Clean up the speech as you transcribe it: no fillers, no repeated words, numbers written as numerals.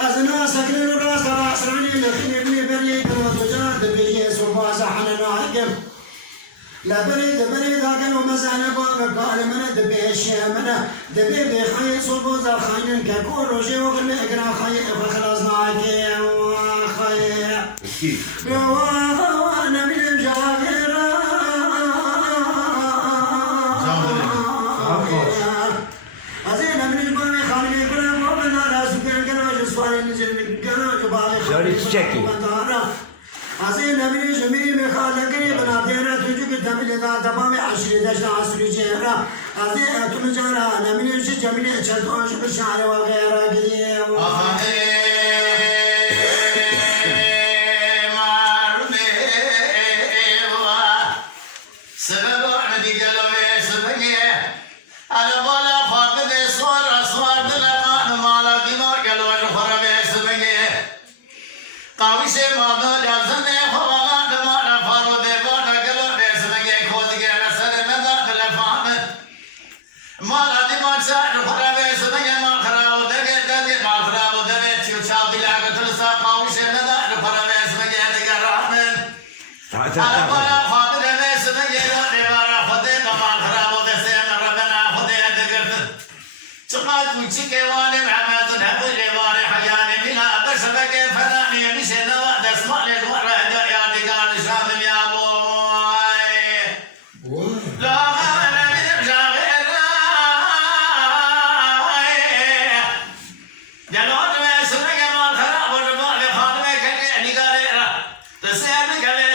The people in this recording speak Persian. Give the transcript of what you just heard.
أزنا سكن الراس أسرعني لكني بريد وتجاد بيجي سرباز حننا لا بريد كانوا مزعنا قال من دبيش من دبي بخي سرباز خاين ككل رجي وغل إجرا خي فخلصنا كي خي وانا من الجواهر أزينا من الجبال خالي كلام وبنا راسك كانوا جسوان نزل كانوا جبال Şöyle çekin. أزين نبي جميل مخالقي بنادينا تجوك تملي ذا تمام عشري دشنا عصري جيرا أزين تمجارا نبي جميل أشتوش بشعر وغيره The